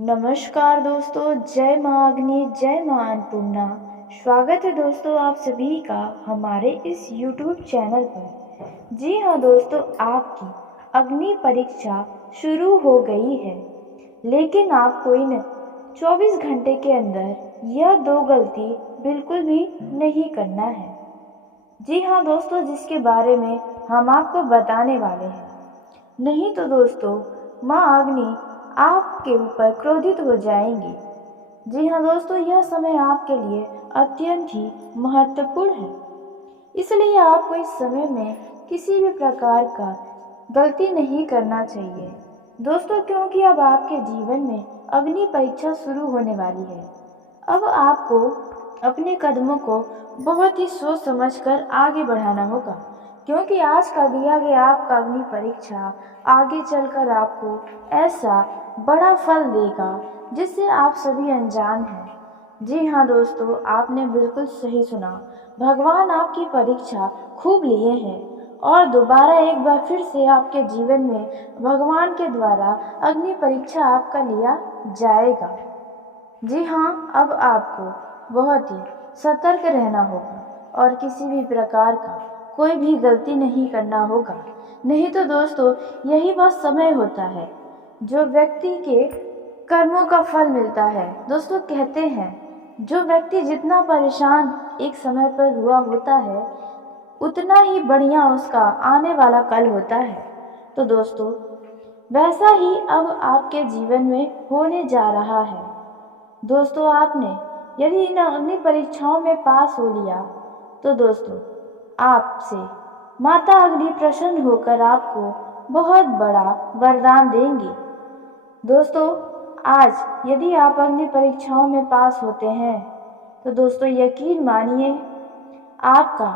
नमस्कार दोस्तों, जय माँ अग्नि, जय माँ अन्नपूर्णा। स्वागत है दोस्तों आप सभी का हमारे इस YouTube चैनल पर। जी हाँ दोस्तों, आपकी अग्नि परीक्षा शुरू हो गई है, लेकिन आपको इन 24 घंटे के अंदर यह 2 गलती बिल्कुल भी नहीं करना है। जी हाँ दोस्तों, जिसके बारे में हम आपको बताने वाले हैं। नहीं तो दोस्तों, माँ अग्नि आपके ऊपर क्रोधित हो जाएंगी। जी हाँ दोस्तों, यह समय आपके लिए अत्यंत ही महत्वपूर्ण है, इसलिए आपको इस समय में किसी भी प्रकार का गलती नहीं करना चाहिए दोस्तों, क्योंकि अब आपके जीवन में अग्नि परीक्षा शुरू होने वाली है। अब आपको अपने कदमों को बहुत ही सोच समझकर आगे बढ़ाना होगा, क्योंकि आज का दिया गया आपका अग्नि परीक्षा आगे चलकर आपको ऐसा बड़ा फल देगा जिससे आप सभी अनजान हैं। जी हाँ दोस्तों, आपने बिल्कुल सही सुना। भगवान आपकी परीक्षा खूब लिए हैं और दोबारा एक बार फिर से आपके जीवन में भगवान के द्वारा अग्नि परीक्षा आपका लिया जाएगा। जी हाँ, अब आपको बहुत ही सतर्क रहना होगा और किसी भी प्रकार का कोई भी गलती नहीं करना होगा। नहीं तो दोस्तों, यही वह समय होता है जो व्यक्ति के कर्मों का फल मिलता है। दोस्तों, कहते हैं जो व्यक्ति जितना परेशान एक समय पर हुआ होता है, उतना ही बढ़िया उसका आने वाला कल होता है। तो दोस्तों, वैसा ही अब आपके जीवन में होने जा रहा है। दोस्तों, आपने यदि इन अग्नि परीक्षाओं में पास हो लिया तो दोस्तों, आपसे माता अग्नि प्रसन्न होकर आपको बहुत बड़ा वरदान देंगी। दोस्तों, आज यदि आप अग्नि परीक्षाओं में पास होते हैं तो दोस्तों, यकीन मानिए आपका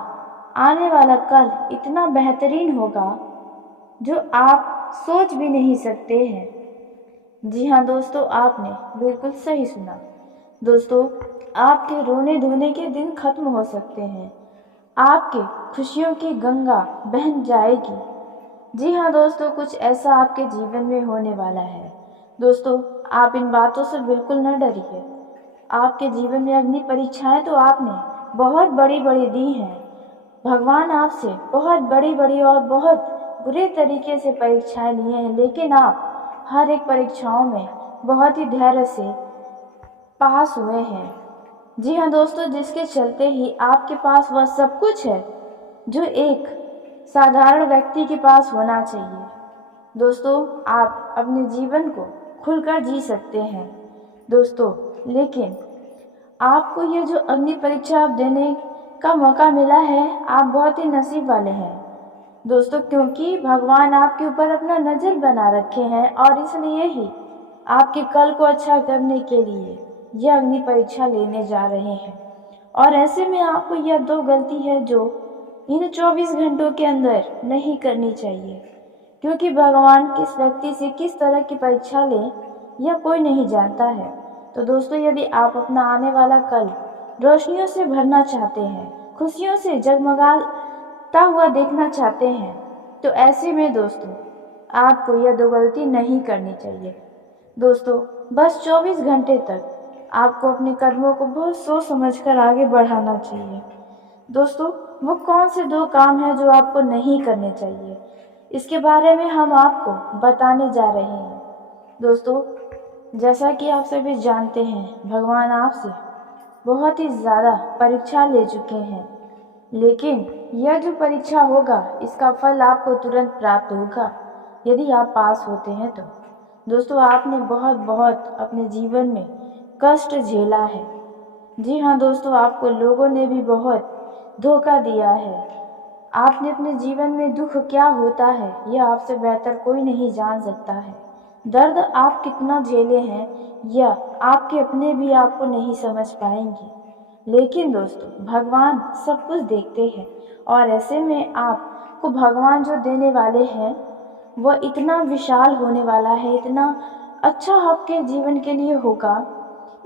आने वाला कल इतना बेहतरीन होगा जो आप सोच भी नहीं सकते हैं। जी हाँ दोस्तों, आपने बिल्कुल सही सुना। दोस्तों, आपके रोने धोने के दिन खत्म हो सकते हैं, आपके खुशियों की गंगा बहन जाएगी। जी हाँ दोस्तों, कुछ ऐसा आपके जीवन में होने वाला है। दोस्तों, आप इन बातों से बिल्कुल न डरिए। आपके जीवन में अग्नि परीक्षाएं तो आपने बहुत बड़ी बड़ी दी हैं। भगवान आपसे बहुत बड़ी बड़ी और बहुत बुरे तरीके से परीक्षाएं लिए हैं, लेकिन आप हर एक परीक्षाओं में बहुत ही धैर्य से पास हुए हैं। जी हाँ दोस्तों, जिसके चलते ही आपके पास वह सब कुछ है जो एक साधारण व्यक्ति के पास होना चाहिए। दोस्तों, आप अपने जीवन को खुलकर जी सकते हैं दोस्तों, लेकिन आपको ये जो अग्नि परीक्षा आप देने का मौका मिला है, आप बहुत ही नसीब वाले हैं दोस्तों, क्योंकि भगवान आपके ऊपर अपना नज़र बना रखे हैं और इसलिए ही आपके कल को अच्छा करने के लिए यह अग्नि परीक्षा लेने जा रहे हैं। और ऐसे में आपको यह 2 गलती है जो इन 24 घंटों के अंदर नहीं करनी चाहिए, क्योंकि भगवान किस व्यक्ति से किस तरह की परीक्षा लें यह कोई नहीं जानता है। तो दोस्तों, यदि आप अपना आने वाला कल रोशनियों से भरना चाहते हैं, खुशियों से जगमगाता हुआ देखना चाहते हैं, तो ऐसे में दोस्तों आपको यह 2 गलती नहीं करनी चाहिए। दोस्तों, बस 24 घंटे तक आपको अपने कदमों को बहुत सोच समझकर आगे बढ़ाना चाहिए। दोस्तों, वो कौन से 2 काम हैं जो आपको नहीं करने चाहिए, इसके बारे में हम आपको बताने जा रहे हैं। दोस्तों, जैसा कि आप सभी जानते हैं, भगवान आपसे बहुत ही ज़्यादा परीक्षा ले चुके हैं, लेकिन यह जो परीक्षा होगा इसका फल आपको तुरंत प्राप्त होगा यदि आप पास होते हैं तो। दोस्तों, आपने बहुत बहुत अपने जीवन में कष्ट झेला है। जी हाँ दोस्तों, आपको लोगों ने भी बहुत धोखा दिया है। आपने अपने जीवन में दुख क्या होता है यह आपसे बेहतर कोई नहीं जान सकता है। दर्द आप कितना झेले हैं यह आपके अपने भी आपको नहीं समझ पाएंगे, लेकिन दोस्तों भगवान सब कुछ देखते हैं और ऐसे में आपको भगवान जो देने वाले हैं वह इतना विशाल होने वाला है, इतना अच्छा आपके जीवन के लिए होगा।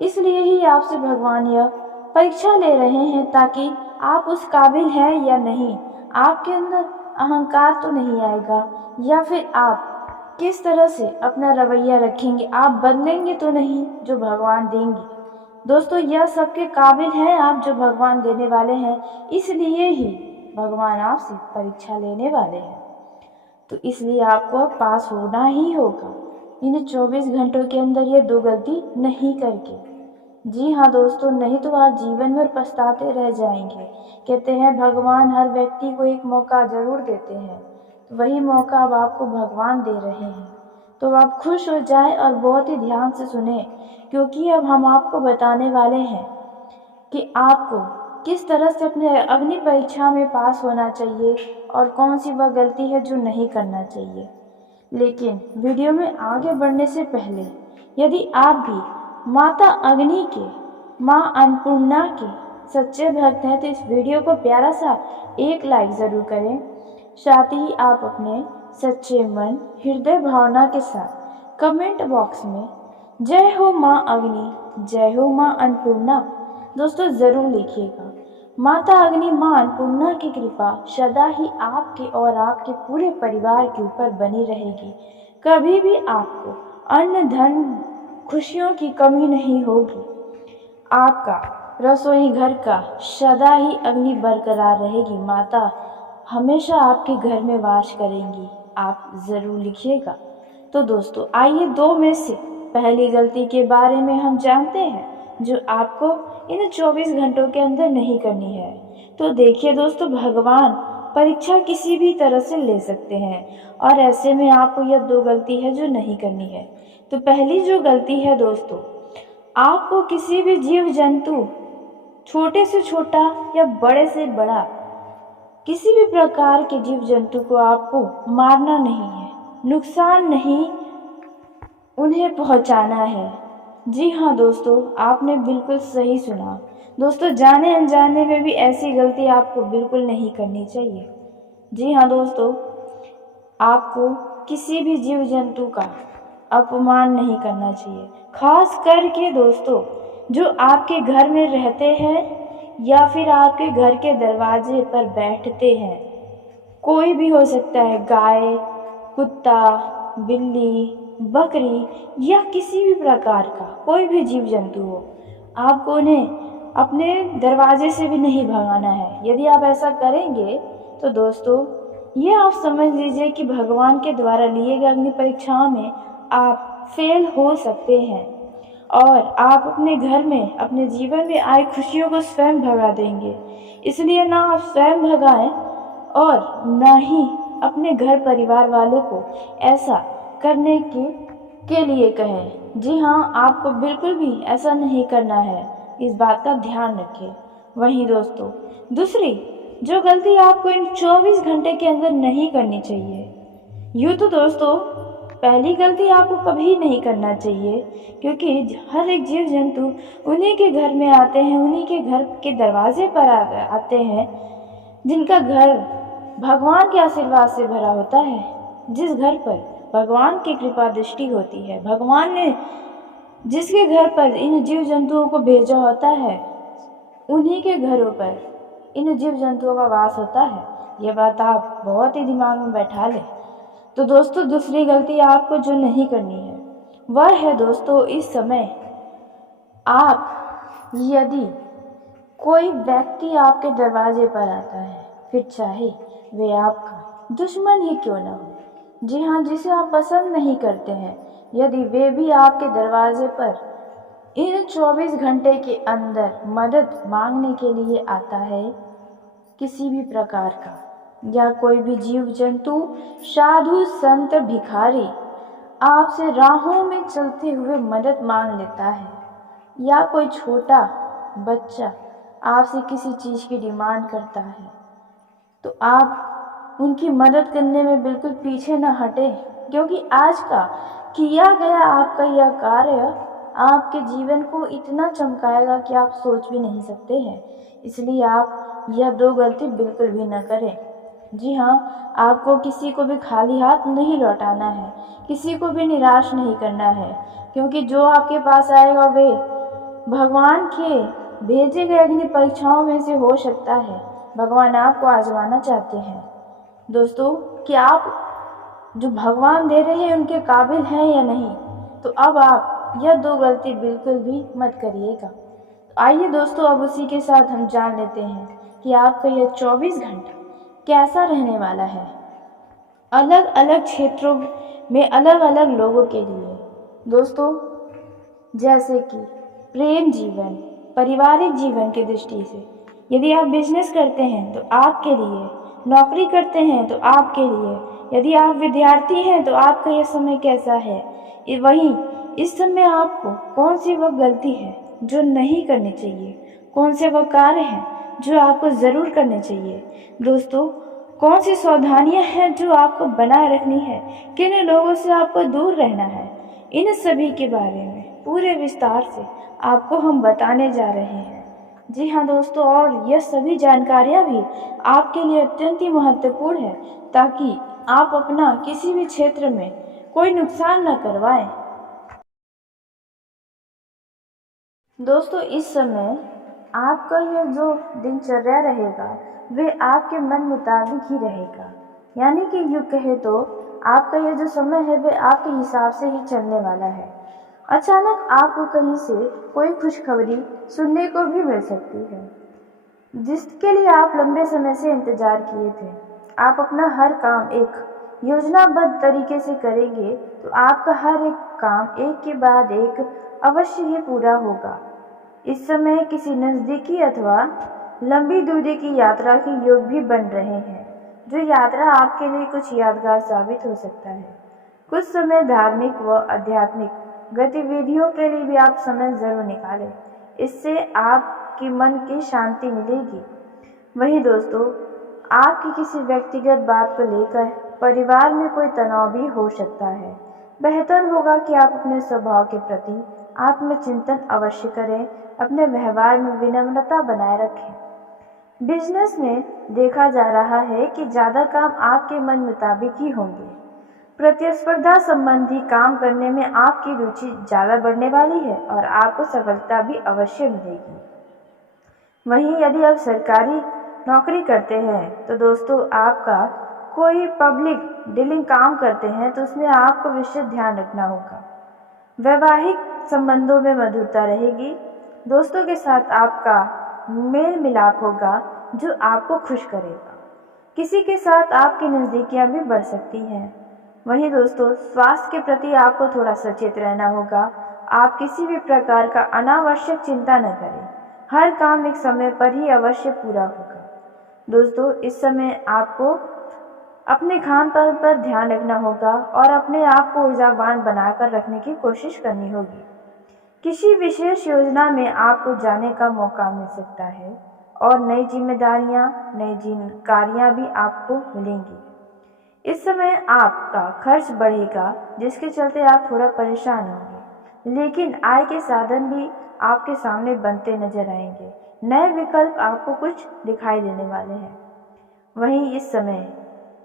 इसलिए ही आपसे भगवान यह परीक्षा ले रहे हैं ताकि आप उस काबिल हैं या नहीं, आपके अंदर अहंकार तो नहीं आएगा या फिर आप किस तरह से अपना रवैया रखेंगे, आप बदलेंगे तो नहीं जो भगवान देंगे। दोस्तों यह सबके काबिल हैं आप जो भगवान देने वाले हैं, इसलिए ही भगवान आपसे परीक्षा लेने वाले हैं। तो इसलिए आपको अब पास होना ही होगा इन 24 घंटों के अंदर ये 2 गलती नहीं करके। जी हाँ दोस्तों, नहीं तो आप जीवन भर पछताते रह जाएंगे। कहते हैं भगवान हर व्यक्ति को एक मौका जरूर देते हैं, तो वही मौका अब आपको भगवान दे रहे हैं। तो आप खुश हो जाए और बहुत ही ध्यान से सुने, क्योंकि अब हम आपको बताने वाले हैं कि आपको किस तरह से अपने अग्नि परीक्षा में पास होना चाहिए और कौन सी वह गलती है जो नहीं करना चाहिए। लेकिन वीडियो में आगे बढ़ने से पहले यदि आप भी माता अग्नि के, माँ अन्नपूर्णा के सच्चे भक्त हैं तो इस वीडियो को प्यारा सा एक लाइक ज़रूर करें। साथ ही आप अपने सच्चे मन, हृदय भावना के साथ कमेंट बॉक्स में जय हो माँ अग्नि, जय हो माँ अन्नपूर्णा दोस्तों ज़रूर लिखिएगा। माता अग्नि माँ अन्नपूर्णा की कृपा सदा ही आपके और आपके पूरे परिवार के ऊपर बनी रहेगी। कभी भी आपको अन्न, धन, खुशियों की कमी नहीं होगी। आपका रसोई घर का सदा ही अग्नि बरकरार रहेगी। माता हमेशा आपके घर में वास करेंगी, आप ज़रूर लिखिएगा। तो दोस्तों आइए 2 में से पहली गलती के बारे में हम जानते हैं जो आपको इन 24 घंटों के अंदर नहीं करनी है। तो देखिए दोस्तों, भगवान परीक्षा किसी भी तरह से ले सकते हैं और ऐसे में आपको यह 2 गलती है जो नहीं करनी है। तो पहली जो गलती है दोस्तों, आपको किसी भी जीव जंतु, छोटे से छोटा या बड़े से बड़ा, किसी भी प्रकार के जीव जंतु को आपको मारना नहीं है, नुकसान नहीं उन्हें पहुंचाना है। जी हाँ दोस्तों, आपने बिल्कुल सही सुना। दोस्तों जाने अनजाने में भी ऐसी गलती आपको बिल्कुल नहीं करनी चाहिए। जी हाँ दोस्तों, आपको किसी भी जीव जंतु का अपमान नहीं करना चाहिए। खास करके दोस्तों जो आपके घर में रहते हैं या फिर आपके घर के दरवाजे पर बैठते हैं, कोई भी हो सकता है, गाय, कुत्ता, बिल्ली, बकरी या किसी भी प्रकार का कोई भी जीव जंतु हो, आपको उन्हें अपने दरवाजे से भी नहीं भगाना है। यदि आप ऐसा करेंगे तो दोस्तों ये आप समझ लीजिए कि भगवान के द्वारा लिए गए अग्नि परीक्षाओं में आप फेल हो सकते हैं और आप अपने घर में, अपने जीवन में आए खुशियों को स्वयं भगा देंगे। इसलिए ना आप स्वयं भगाएं और ना ही अपने घर परिवार वालों को ऐसा करने के लिए कहें। जी हाँ, आपको बिल्कुल भी ऐसा नहीं करना है, इस बात का ध्यान रखें। वहीं दोस्तों दूसरी जो गलती आपको इन 24 घंटे के अंदर नहीं करनी चाहिए, यूँ तो दोस्तों पहली गलती आपको कभी नहीं करना चाहिए, क्योंकि हर एक जीव जंतु उन्हीं के घर में आते हैं, उन्हीं के घर के दरवाजे पर आते हैं जिनका घर भगवान के आशीर्वाद से भरा होता है। जिस घर पर भगवान की कृपा दृष्टि होती है, भगवान ने जिसके घर पर इन जीव जंतुओं को भेजा होता है, उन्हीं के घरों पर इन जीव जंतुओं का वास होता है। ये बात आप बहुत ही दिमाग में बैठा लें। तो दोस्तों दूसरी गलती आपको जो नहीं करनी है वह है दोस्तों, इस समय आप यदि कोई व्यक्ति आपके दरवाजे पर आता है, फिर चाहे वे आपका दुश्मन ही क्यों ना हो, जी हाँ, जिसे आप पसंद नहीं करते हैं, यदि वे भी आपके दरवाजे पर इन 24 घंटे के अंदर मदद मांगने के लिए आता है, किसी भी प्रकार का, या कोई भी जीव जंतु, साधु संत भिखारी आपसे राहों में चलते हुए मदद मांग लेता है, या कोई छोटा बच्चा आपसे किसी चीज़ की डिमांड करता है, तो आप उनकी मदद करने में बिल्कुल पीछे न हटें, क्योंकि आज का किया गया आपका यह कार्य आपके जीवन को इतना चमकाएगा कि आप सोच भी नहीं सकते हैं। इसलिए आप यह 2 गलती बिल्कुल भी न करें। जी हाँ, आपको किसी को भी खाली हाथ नहीं लौटाना है, किसी को भी निराश नहीं करना है, क्योंकि जो आपके पास आएगा वे भगवान के भेजे गए अग्नि परीक्षाओं में से हो सकता है। भगवान आपको आजमाना चाहते हैं दोस्तों कि आप जो भगवान दे रहे हैं उनके काबिल हैं या नहीं। तो अब आप यह 2 गलती बिल्कुल भी मत करिएगा। तो आइए दोस्तों, अब उसी के साथ हम जान लेते हैं कि आपका यह 24 घंटा कैसा रहने वाला है, अलग अलग क्षेत्रों में अलग अलग लोगों के लिए। दोस्तों, जैसे कि प्रेम जीवन, पारिवारिक जीवन की दृष्टि से, यदि आप बिजनेस करते हैं तो आपके लिए, नौकरी करते हैं तो आपके लिए, यदि आप विद्यार्थी हैं तो आपका यह समय कैसा है। वहीं इस समय आपको कौन सी वह गलती है जो नहीं करनी चाहिए, कौन से वह कार्य हैं जो आपको ज़रूर करने चाहिए। दोस्तों, कौन सी सावधानियां हैं जो आपको बनाए रखनी है, किन लोगों से आपको दूर रहना है, इन सभी के बारे में पूरे विस्तार से आपको हम बताने जा रहे हैं। जी हाँ दोस्तों, और यह सभी जानकारियाँ भी आपके लिए अत्यंत ही महत्वपूर्ण है, ताकि आप अपना किसी भी क्षेत्र में कोई नुकसान न करवाएं। दोस्तों, इस समय आपका यह जो दिनचर्या रहेगा वह आपके मन मुताबिक ही रहेगा। यानी कि यूँ कहे तो आपका यह जो समय है वह आपके हिसाब से ही चलने वाला है। अचानक आपको कहीं से कोई खुशखबरी सुनने को भी मिल सकती है, जिसके लिए आप लंबे समय से इंतजार किए थे। आप अपना हर काम एक योजनाबद्ध तरीके से करेंगे तो आपका हर एक काम एक के बाद एक अवश्य ही पूरा होगा। इस समय किसी नज़दीकी अथवा लंबी दूरी की यात्रा के योग भी बन रहे हैं, जो यात्रा आपके लिए कुछ यादगार साबित हो सकता है। कुछ समय धार्मिक व आध्यात्मिक गतिविधियों के लिए भी आप समय ज़रूर निकालें, इससे आपकी मन की शांति मिलेगी। वहीं दोस्तों, आपकी किसी व्यक्तिगत बात को लेकर परिवार में कोई तनाव भी हो सकता है। बेहतर होगा कि आप अपने स्वभाव के प्रति आत्मचिंतन अवश्य करें, अपने व्यवहार में विनम्रता बनाए रखें। बिजनेस में देखा जा रहा है कि ज़्यादा काम आपके मन मुताबिक ही होंगे। प्रतिस्पर्धा संबंधी काम करने में आपकी रुचि ज़्यादा बढ़ने वाली है और आपको सफलता भी अवश्य मिलेगी। वहीं यदि आप सरकारी नौकरी करते हैं तो दोस्तों, आपका कोई पब्लिक डीलिंग काम करते हैं तो उसमें आपको विशेष ध्यान रखना होगा। वैवाहिक संबंधों में मधुरता रहेगी। दोस्तों के साथ आपका मेल मिलाप होगा जो आपको खुश करेगा। किसी के साथ आपकी नज़दीकियां भी बढ़ सकती हैं। वहीं दोस्तों, स्वास्थ्य के प्रति आपको थोड़ा सचेत रहना होगा। आप किसी भी प्रकार का अनावश्यक चिंता न करें, हर काम एक समय पर ही अवश्य पूरा होगा। दोस्तों, इस समय आपको अपने खान पान पर ध्यान रखना होगा और अपने आप को ऊर्जावान बनाकर रखने की कोशिश करनी होगी। किसी विशेष योजना में आपको जाने का मौका मिल सकता है और नई जिम्मेदारियां, नई जानकारियां भी आपको मिलेंगी। इस समय आपका खर्च बढ़ेगा, जिसके चलते आप थोड़ा परेशान होंगे, लेकिन आय के साधन भी आपके सामने बनते नजर आएंगे। नए विकल्प आपको कुछ दिखाई देने वाले हैं। वहीं इस समय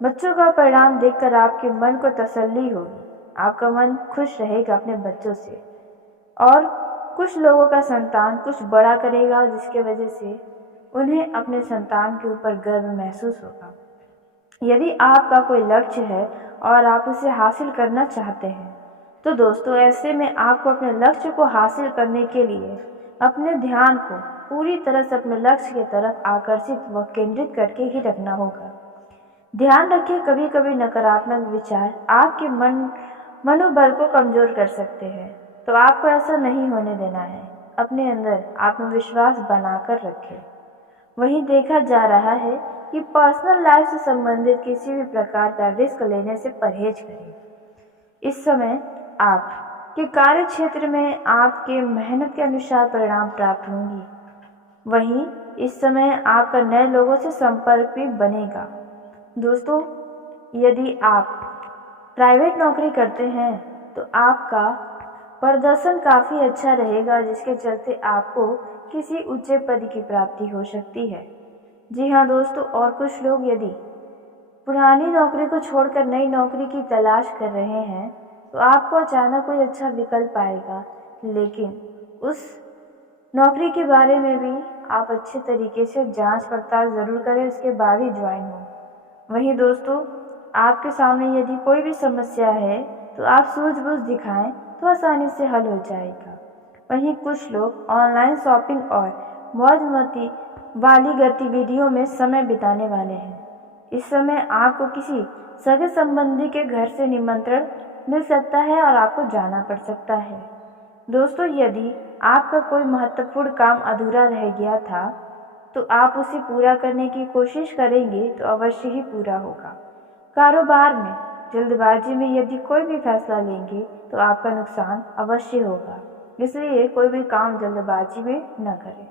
बच्चों का परिणाम देखकर आपके मन को तसल्ली होगी। आपका मन खुश रहेगा अपने बच्चों से, और कुछ लोगों का संतान कुछ बड़ा करेगा, जिसके वजह से उन्हें अपने संतान के ऊपर गर्व महसूस होगा। यदि आपका कोई लक्ष्य है और आप उसे हासिल करना चाहते हैं तो दोस्तों, ऐसे में आपको अपने लक्ष्य को हासिल करने के लिए अपने ध्यान को पूरी तरह से अपने लक्ष्य की तरफ आकर्षित व केंद्रित करके ही रखना होगा। ध्यान रखिए, कभी कभी नकारात्मक विचार आपके मनोबल को कमजोर कर सकते हैं, तो आपको ऐसा नहीं होने देना है। अपने अंदर आत्मविश्वास बनाकर रखें। वहीं देखा जा रहा है कि पर्सनल लाइफ से संबंधित किसी भी प्रकार का रिस्क लेने से परहेज करें। इस समय आपके कार्य क्षेत्र में आपके मेहनत के अनुसार परिणाम प्राप्त होंगी। वहीं इस समय आपका नए लोगों से संपर्क भी बनेगा। दोस्तों, यदि आप प्राइवेट नौकरी करते हैं तो आपका प्रदर्शन काफ़ी अच्छा रहेगा, जिसके चलते आपको किसी ऊंचे पद की प्राप्ति हो सकती है। जी हाँ दोस्तों, और कुछ लोग यदि पुरानी नौकरी को छोड़कर नई नौकरी की तलाश कर रहे हैं तो आपको अचानक कोई अच्छा विकल्प आएगा, लेकिन उस नौकरी के बारे में भी आप अच्छे तरीके से जांच पड़ताल ज़रूर करें, उसके बाद ही ज्वाइन हो। वहीं दोस्तों, आपके सामने यदि कोई भी समस्या है तो आप सूझबूझ दिखाएं तो आसानी से हल हो जाएगा। वहीं कुछ लोग ऑनलाइन शॉपिंग और मौज मस्ती वाली गतिविधियों में समय बिताने वाले हैं। इस समय आपको किसी सगे संबंधी के घर से निमंत्रण मिल सकता है और आपको जाना पड़ सकता है। दोस्तों, यदि आपका कोई महत्वपूर्ण काम अधूरा रह गया था तो आप उसे पूरा करने की कोशिश करेंगे तो अवश्य ही पूरा होगा। कारोबार में जल्दबाजी में यदि कोई भी फैसला लेंगे तो आपका नुकसान अवश्य होगा, इसलिए कोई भी काम जल्दबाजी में न करें।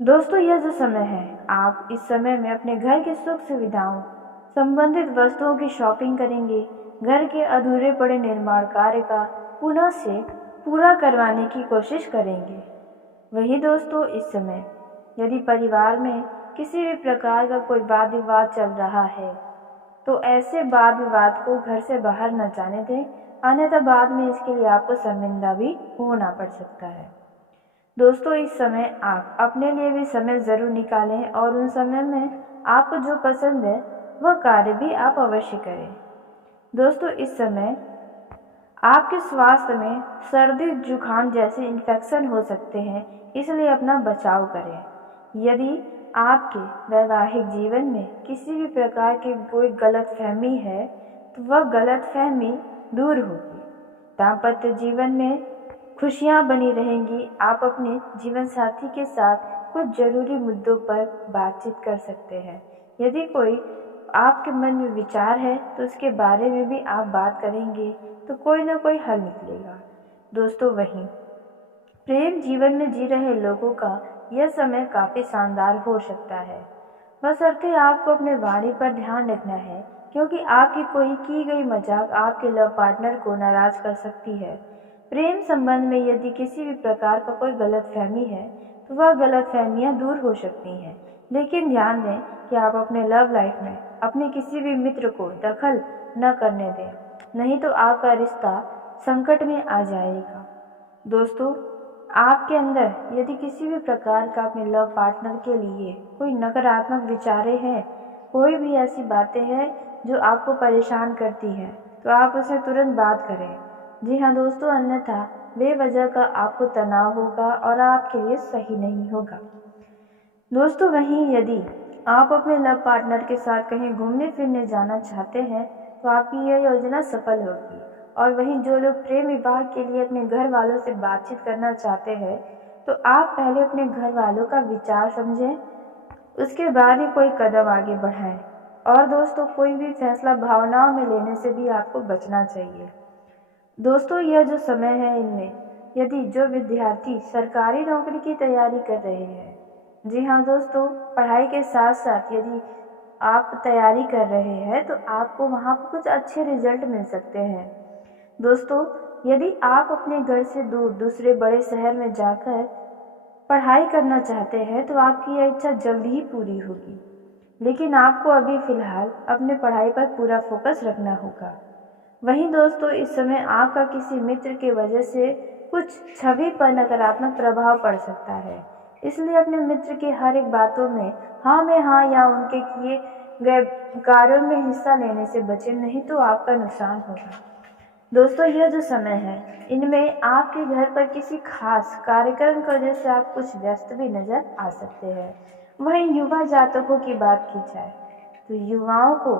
दोस्तों, यह जो समय है, आप इस समय में अपने घर की सुख सुविधाओं संबंधित वस्तुओं की शॉपिंग करेंगे। घर के अधूरे पड़े निर्माण कार्य का पुनः से पूरा करवाने की कोशिश करेंगे। वही दोस्तों, इस समय यदि परिवार में किसी भी प्रकार का कोई वाद विवाद चल रहा है तो ऐसे वाद विवाद को घर से बाहर न जाने दें, अन्यथा बाद में इसके लिए आपको शर्मिंदा भी होना पड़ सकता है। दोस्तों, इस समय आप अपने लिए भी समय ज़रूर निकालें और उन समय में आपको जो पसंद है वह कार्य भी आप अवश्य करें। दोस्तों, इस समय आपके स्वास्थ्य में सर्दी जुकाम जैसे इन्फेक्शन हो सकते हैं, इसलिए अपना बचाव करें। यदि आपके वैवाहिक जीवन में किसी भी प्रकार की कोई गलतफहमी है तो वह गलतफहमी दूर होगी। दाम्पत्य जीवन में खुशियां बनी रहेंगी। आप अपने जीवन साथी के साथ कुछ जरूरी मुद्दों पर बातचीत कर सकते हैं। यदि कोई आपके मन में विचार है तो उसके बारे में भी आप बात करेंगे तो कोई ना कोई हल निकलेगा। दोस्तों, वहीं प्रेम जीवन में जी रहे लोगों का यह समय काफ़ी शानदार हो सकता है, बशर्ते आपको अपने वाणी पर ध्यान रखना है, क्योंकि आपकी कोई की गई मजाक आपके लव पार्टनर को नाराज कर सकती है। प्रेम संबंध में यदि किसी भी प्रकार का कोई गलतफहमी है तो वह गलतफहमियां दूर हो सकती हैं, लेकिन ध्यान दें कि आप अपने लव लाइफ में अपने किसी भी मित्र को दखल न करने दें, नहीं तो आपका रिश्ता संकट में आ जाएगा। दोस्तों, आपके अंदर यदि किसी भी प्रकार का अपने लव पार्टनर के लिए कोई नकारात्मक विचारें हैं, कोई भी ऐसी बातें हैं जो आपको परेशान करती हैं, तो आप उसे तुरंत बात करें। जी हाँ दोस्तों, अन्यथा बेवजह का आपको तनाव होगा और आपके लिए सही नहीं होगा। दोस्तों, वहीं यदि आप अपने लव पार्टनर के साथ कहीं घूमने फिरने जाना चाहते हैं तो आपकी यह योजना सफल होगी। और वहीं जो लोग प्रेम विवाह के लिए अपने घर वालों से बातचीत करना चाहते हैं तो आप पहले अपने घर वालों का विचार समझें, उसके बाद ही कोई कदम आगे बढ़ाएं। और दोस्तों, कोई भी फैसला भावनाओं में लेने से भी आपको बचना चाहिए। दोस्तों, यह जो समय है, इनमें यदि जो विद्यार्थी सरकारी नौकरी की तैयारी कर रहे हैं, जी हाँ दोस्तों, पढ़ाई के साथ साथ यदि आप तैयारी कर रहे हैं तो आपको वहाँ पर कुछ अच्छे रिजल्ट मिल सकते हैं। दोस्तों, यदि आप अपने घर से दूर दूसरे बड़े शहर में जाकर पढ़ाई करना चाहते हैं तो आपकी यह इच्छा जल्दी ही पूरी होगी, लेकिन आपको अभी फ़िलहाल अपने पढ़ाई पर पूरा फोकस रखना होगा। वहीं दोस्तों, इस समय आपका किसी मित्र की वजह से कुछ छवि पर नकारात्मक प्रभाव पड़ सकता है, इसलिए अपने मित्र की हर एक बातों में हाँ में हाँ या उनके किए गए कार्यों में हिस्सा लेने से बचें, नहीं तो आपका नुकसान होगा। दोस्तों, यह जो समय है, इनमें आपके घर पर किसी खास कार्यक्रम की वजह से आप कुछ व्यस्त भी नजर आ सकते हैं। वहीं युवा जातकों की बात की जाए तो युवाओं को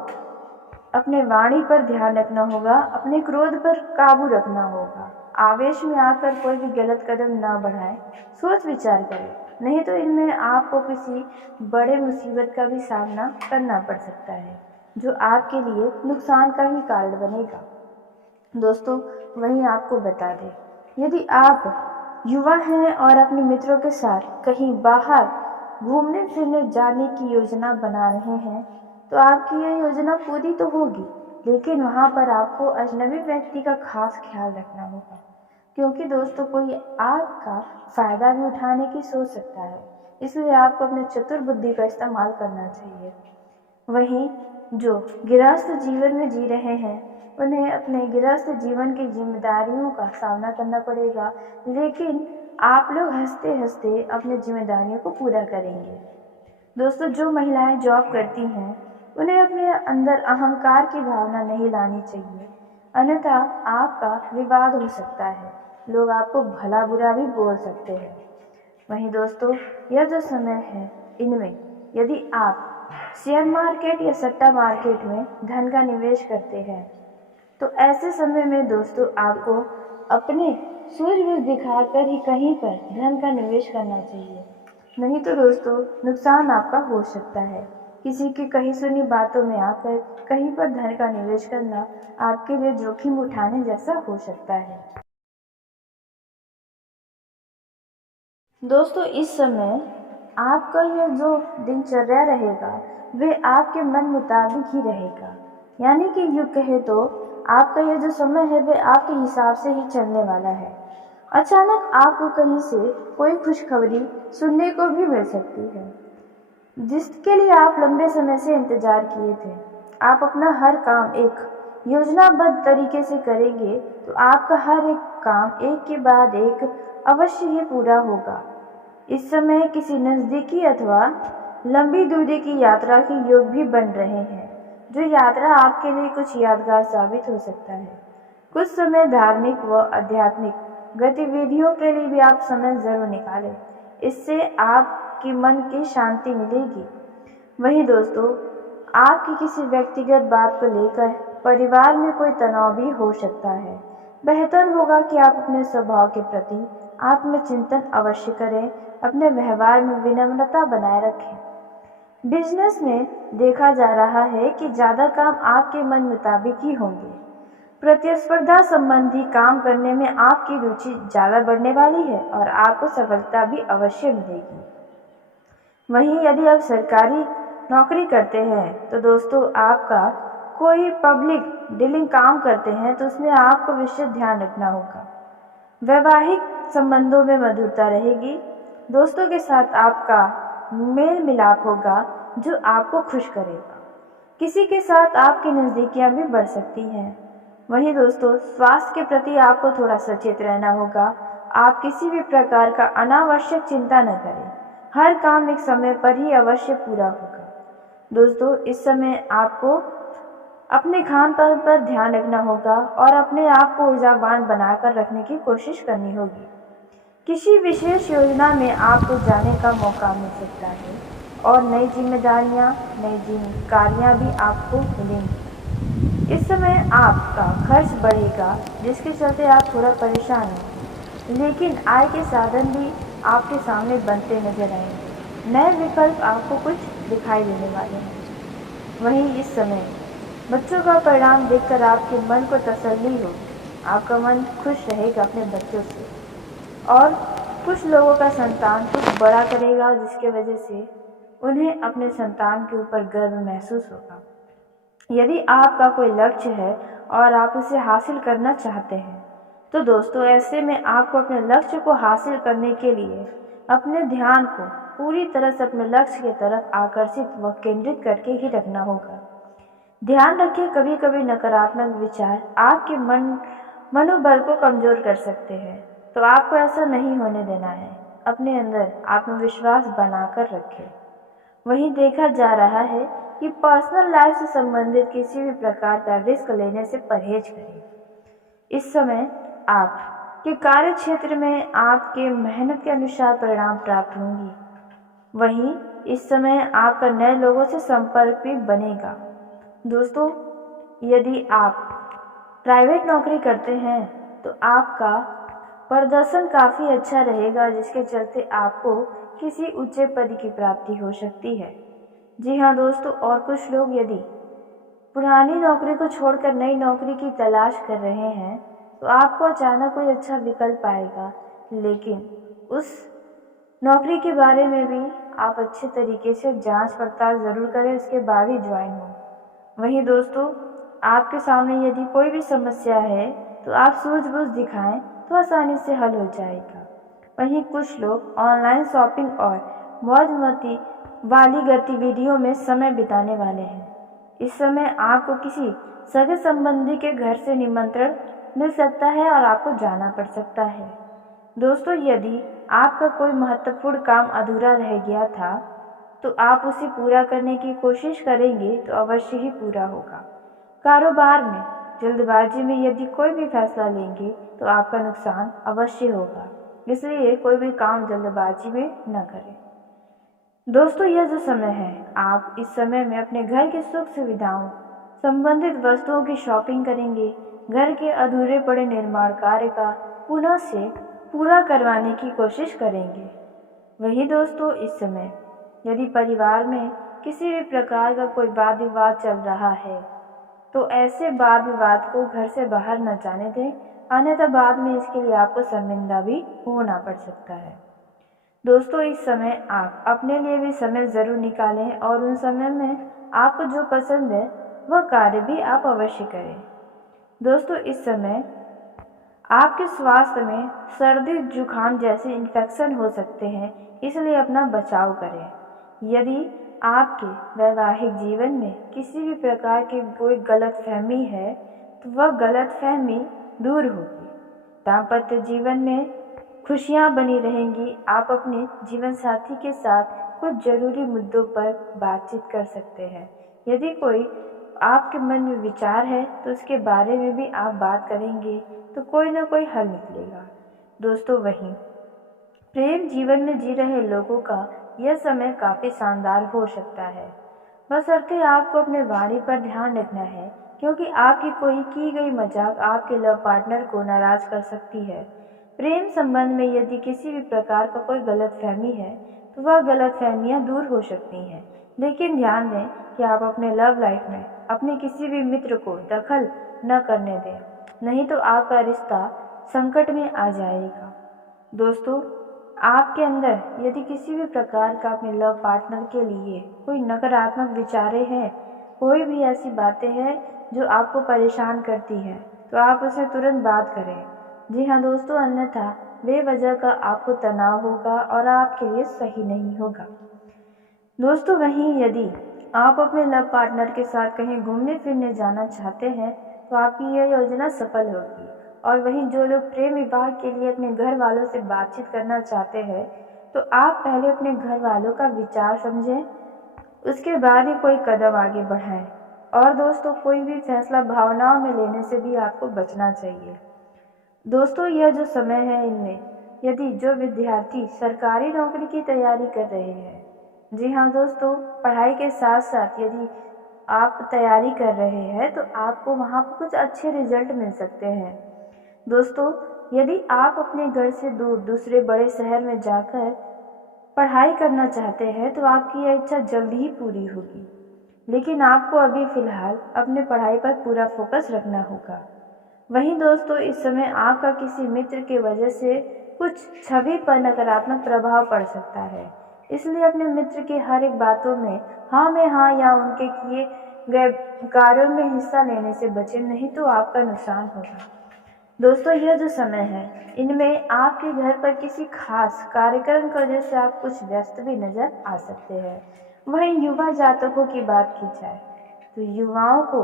अपने वाणी पर ध्यान रखना होगा, अपने क्रोध पर काबू रखना होगा। आवेश में आकर कोई भी गलत कदम ना बढ़ाएं, सोच विचार करें, नहीं तो इनमें आपको किसी बड़े मुसीबत का भी सामना करना पड़ सकता है, जो आपके लिए नुकसान का ही कारण बनेगा। दोस्तों, वहीं आपको बता दें, यदि आप युवा हैं और अपने मित्रों के साथ कहीं बाहर घूमने फिरने जाने की योजना बना रहे हैं तो आपकी यह योजना पूरी तो होगी, लेकिन वहाँ पर आपको अजनबी व्यक्ति का खास ख्याल रखना होगा, क्योंकि दोस्तों कोई आपका फ़ायदा भी उठाने की सोच सकता है, इसलिए आपको अपने चतुर बुद्धि का इस्तेमाल करना चाहिए। वहीं जो गृहस्थ जीवन में जी रहे हैं उन्हें अपने गृहस्थ जीवन की जिम्मेदारियों का सामना करना पड़ेगा, लेकिन आप लोग हंसते हंसते अपनी जिम्मेदारियों को पूरा करेंगे। दोस्तों, जो महिलाएं जॉब करती हैं उन्हें अपने अंदर अहंकार की भावना नहीं लानी चाहिए, अन्यथा आपका विवाद हो सकता है। लोग आपको भला बुरा भी बोल सकते हैं। वहीं दोस्तों, यह जो समय है, इनमें यदि आप शेयर मार्केट या सट्टा मार्केट में धन का निवेश करते हैं तो ऐसे समय में दोस्तों आपको अपने सूझबूझ दिखाकर ही कहीं पर धन का निवेश करना चाहिए। नहीं तो दोस्तों नुकसान आपका हो सकता है। किसी की कही सुनी बातों में आकर कहीं पर धन का निवेश करना आपके लिए जोखिम उठाने जैसा हो सकता है। दोस्तों इस समय आपका यह जो दिनचर्या रहेगा वे आपके मन मुताबिक ही रहेगा, यानी कि यूँ कहे तो आपका यह जो समय है वे आपके हिसाब से ही चलने वाला है। अचानक आपको कहीं से कोई खुशखबरी सुनने को भी मिल सकती है जिसके लिए आप लंबे समय से इंतजार किए थे। आप अपना हर काम एक योजनाबद्ध तरीके से करेंगे तो आपका हर एक काम एक के बाद एक अवश्य ही पूरा होगा। इस समय किसी नज़दीकी अथवा लंबी दूरी की यात्रा के योग भी बन रहे हैं, जो यात्रा आपके लिए कुछ यादगार साबित हो सकता है। कुछ समय धार्मिक व आध्यात्मिक गतिविधियों के लिए भी आप समय जरूर निकालें, इससे आपकी मन की शांति मिलेगी। वहीं दोस्तों, आपकी किसी व्यक्तिगत बात को लेकर परिवार में कोई तनाव भी हो सकता है। बेहतर होगा कि आप अपने स्वभाव के प्रति आत्मचिंतन अवश्य करें, अपने व्यवहार में विनम्रता बनाए रखें। बिजनेस में देखा जा रहा है कि ज़्यादा काम आपके मन मुताबिक ही होंगे। प्रतिस्पर्धा संबंधी काम करने में आपकी रुचि ज़्यादा बढ़ने वाली है और आपको सफलता भी अवश्य मिलेगी। वहीं यदि आप सरकारी नौकरी करते हैं तो दोस्तों आपका कोई पब्लिक डीलिंग काम करते हैं तो उसमें आपको विशेष ध्यान रखना होगा। वैवाहिक संबंधों में मधुरता रहेगी। दोस्तों के साथ आपका मेल मिलाप होगा जो आपको खुश करेगा। किसी के साथ आपकी नज़दीकियां भी बढ़ सकती हैं। वहीं दोस्तों, स्वास्थ्य के प्रति आपको थोड़ा सचेत रहना होगा। आप किसी भी प्रकार का अनावश्यक चिंता न करें। हर काम एक समय पर ही अवश्य पूरा होगा। दोस्तों इस समय आपको अपने खान पान पर ध्यान रखना होगा और अपने आप को ऊर्जावान बनाकर रखने की कोशिश करनी होगी। किसी विशेष योजना में आपको जाने का मौका मिल सकता है और नई जिम्मेदारियां, नई जिम्मेदारियां भी आपको मिलेंगी। इस समय आपका खर्च बढ़ेगा जिसके चलते आप थोड़ा परेशान होंगे, लेकिन आय के साधन भी आपके सामने बनते नजर आएंगे। नए विकल्प आपको कुछ दिखाई देने वाले हैं। वहीं इस समय बच्चों का परिणाम देखकर आपके मन को तसल्ली होगी। आपका मन खुश रहेगा अपने बच्चों से और कुछ लोगों का संतान कुछ बड़ा करेगा जिसके वजह से उन्हें अपने संतान के ऊपर गर्व महसूस होगा। यदि आपका कोई लक्ष्य है और आप उसे हासिल करना चाहते हैं तो दोस्तों ऐसे में आपको अपने लक्ष्य को हासिल करने के लिए अपने ध्यान को पूरी तरह से अपने लक्ष्य की तरफ आकर्षित व केंद्रित करके ही रखना होगा। ध्यान रखिए, कभी कभी नकारात्मक विचार आपके मनोबल को कमजोर कर सकते हैं, तो आपको ऐसा नहीं होने देना है। अपने अंदर आत्मविश्वास बनाकर रखें। वहीं देखा जा रहा है कि पर्सनल लाइफ से संबंधित किसी भी प्रकार का रिस्क लेने से परहेज करें। इस समय आपके कार्य क्षेत्र में आपके मेहनत के अनुसार परिणाम प्राप्त होंगी। वहीं इस समय आपका नए लोगों से संपर्क भी बनेगा। दोस्तों यदि आप प्राइवेट नौकरी करते हैं तो आपका प्रदर्शन काफ़ी अच्छा रहेगा जिसके चलते आपको किसी ऊंचे पद की प्राप्ति हो सकती है। जी हाँ दोस्तों, और कुछ लोग यदि पुरानी नौकरी को छोड़कर नई नौकरी की तलाश कर रहे हैं तो आपको अचानक कोई अच्छा विकल्प आएगा, लेकिन उस नौकरी के बारे में भी आप अच्छे तरीके से जांच पड़ताल ज़रूर करें, उसके बाद ही ज्वाइन हो। वहीं दोस्तों, आपके सामने यदि कोई भी समस्या है तो आप सूझबूझ दिखाएं तो आसानी से हल हो जाएगा। वहीं कुछ लोग ऑनलाइन शॉपिंग और मौज मस्ती वाली गतिविधियों में समय बिताने वाले हैं। इस समय आपको किसी सगे संबंधी के घर से निमंत्रण मिल सकता है और आपको जाना पड़ सकता है। दोस्तों यदि आपका कोई महत्वपूर्ण काम अधूरा रह गया था तो आप उसे पूरा करने की कोशिश करेंगे तो अवश्य ही पूरा होगा। कारोबार में जल्दबाजी में यदि कोई भी फैसला लेंगे तो आपका नुकसान अवश्य होगा, इसलिए कोई भी काम जल्दबाजी में न करें। दोस्तों, यह जो समय है, आप इस समय में अपने घर की सुख सुविधाओं संबंधित वस्तुओं की शॉपिंग करेंगे। घर के अधूरे पड़े निर्माण कार्य का पुनः से पूरा करवाने की कोशिश करेंगे। वहीं दोस्तों, इस समय यदि परिवार में किसी भी प्रकार का कोई वाद विवाद चल रहा है तो ऐसे वाद विवाद को घर से बाहर न जाने दें, अन्यथा बाद में इसके लिए आपको शर्मिंदा भी होना पड़ सकता है। दोस्तों, इस समय आप अपने लिए भी समय ज़रूर निकालें और उन समय में आपको जो पसंद है वह कार्य भी आप अवश्य करें। दोस्तों, इस समय आपके स्वास्थ्य में सर्दी जुकाम जैसे इन्फेक्शन हो सकते हैं, इसलिए अपना बचाव करें। यदि आपके वैवाहिक जीवन में किसी भी प्रकार की कोई गलतफहमी है तो वह गलतफहमी दूर होगी। दाम्पत्य जीवन में खुशियां बनी रहेंगी। आप अपने जीवन साथी के साथ कुछ जरूरी मुद्दों पर बातचीत कर सकते हैं। यदि कोई आपके मन में विचार है तो उसके बारे में भी आप बात करेंगे तो कोई ना कोई हल निकलेगा। दोस्तों, वहीं प्रेम जीवन में जी रहे लोगों का यह समय काफ़ी शानदार हो सकता है, बशर्ते आपको अपने वाणी पर ध्यान रखना है, क्योंकि आपकी कोई की गई मजाक आपके लव पार्टनर को नाराज कर सकती है। प्रेम संबंध में यदि किसी भी प्रकार का कोई गलतफहमी है तो वह गलतफहमियां दूर हो सकती हैं, लेकिन ध्यान दें कि आप अपने लव लाइफ में अपने किसी भी मित्र को दखल न करने दें, नहीं तो आपका रिश्ता संकट में आ जाएगा। दोस्तों, आपके अंदर यदि किसी भी प्रकार का अपने लव पार्टनर के लिए कोई नकारात्मक विचारें हैं, कोई भी ऐसी बातें हैं जो आपको परेशान करती हैं, तो आप उसे तुरंत बात करें। जी हाँ दोस्तों, अन्यथा बेवजह का आपको तनाव होगा और आपके लिए सही नहीं होगा। दोस्तों, वहीं यदि आप अपने लव पार्टनर के साथ कहीं घूमने फिरने जाना चाहते हैं तो आपकी यह योजना सफल होगी। और वहीं जो लोग प्रेम विवाह के लिए अपने घर वालों से बातचीत करना चाहते हैं तो आप पहले अपने घर वालों का विचार समझें, उसके बाद ही कोई कदम आगे बढ़ाएं। और दोस्तों, कोई भी फैसला भावनाओं में लेने से भी आपको बचना चाहिए। दोस्तों, यह जो समय है, इनमें यदि जो विद्यार्थी सरकारी नौकरी की तैयारी कर रहे हैं, जी हाँ दोस्तों, पढ़ाई के साथ साथ यदि आप तैयारी कर रहे हैं तो आपको वहाँ पर कुछ अच्छे रिजल्ट मिल सकते हैं। दोस्तों, यदि आप अपने घर से दूर दूसरे बड़े शहर में जाकर पढ़ाई करना चाहते हैं तो आपकी यह इच्छा जल्दी ही पूरी होगी, लेकिन आपको अभी फ़िलहाल अपने पढ़ाई पर पूरा फोकस रखना होगा। वहीं दोस्तों, इस समय आपका किसी मित्र की वजह से कुछ छवि पर नकारात्मक प्रभाव पड़ सकता है, इसलिए अपने मित्र की हर एक बातों में हाँ में हाँ या उनके किए गए कार्यों में हिस्सा लेने से बचें, नहीं तो आपका नुकसान होगा। दोस्तों, यह जो समय है, इनमें आपके घर पर किसी खास कार्यक्रम की वजह से आप कुछ व्यस्त भी नजर आ सकते हैं। वहीं युवा जातकों की बात की जाए तो युवाओं को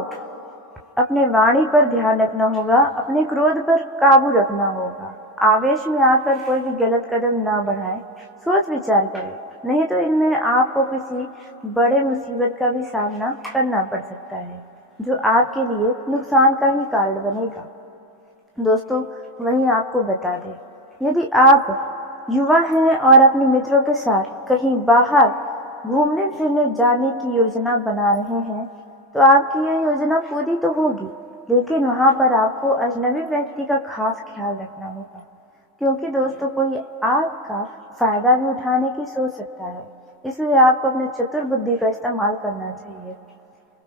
अपने वाणी पर ध्यान रखना होगा, अपने क्रोध पर काबू रखना होगा। आवेश में आकर कोई भी गलत कदम ना बढ़ाएं, सोच विचार करें, नहीं तो इनमें आपको किसी बड़े मुसीबत का भी सामना करना पड़ सकता है, जो आपके लिए नुकसान का ही कारण बनेगा। दोस्तों, वहीं आपको बता दें, यदि आप युवा हैं और अपने मित्रों के साथ कहीं बाहर घूमने फिरने जाने की योजना बना रहे हैं तो आपकी यह योजना पूरी तो होगी, लेकिन वहाँ पर आपको अजनबी व्यक्ति का खास ख्याल रखना होगा, क्योंकि दोस्तों कोई आपका फ़ायदा भी उठाने की सोच सकता है, इसलिए आपको अपने चतुर बुद्धि का इस्तेमाल करना चाहिए।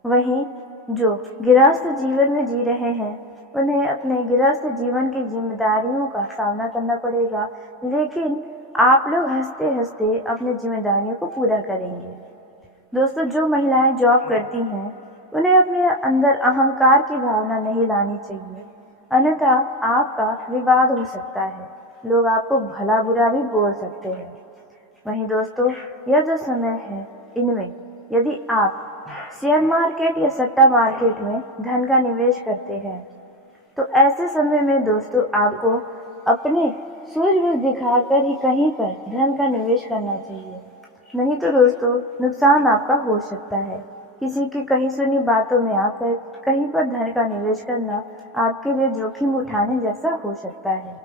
वहीं जो गृहस्थ जीवन में जी रहे हैं उन्हें अपने गृहस्थ जीवन की जिम्मेदारियों का सामना करना पड़ेगा, लेकिन आप लोग हंसते हंसते अपनी जिम्मेदारियों को पूरा करेंगे। दोस्तों, जो महिलाएं जॉब करती हैं उन्हें अपने अंदर अहंकार की भावना नहीं लानी चाहिए, अन्यथा आपका विवाद हो सकता है, लोग आपको भला बुरा भी बोल सकते हैं। वहीं दोस्तों, यह जो समय है, इनमें यदि आप शेयर मार्केट या सट्टा मार्केट में धन का निवेश करते हैं तो ऐसे समय में दोस्तों आपको अपने सूझबूझ दिखाकर ही कहीं पर धन का निवेश करना चाहिए। नहीं तो दोस्तों नुकसान आपका हो सकता है। किसी की कही सुनी बातों में आकर कहीं पर धन का निवेश करना आपके लिए जोखिम उठाने जैसा हो सकता है।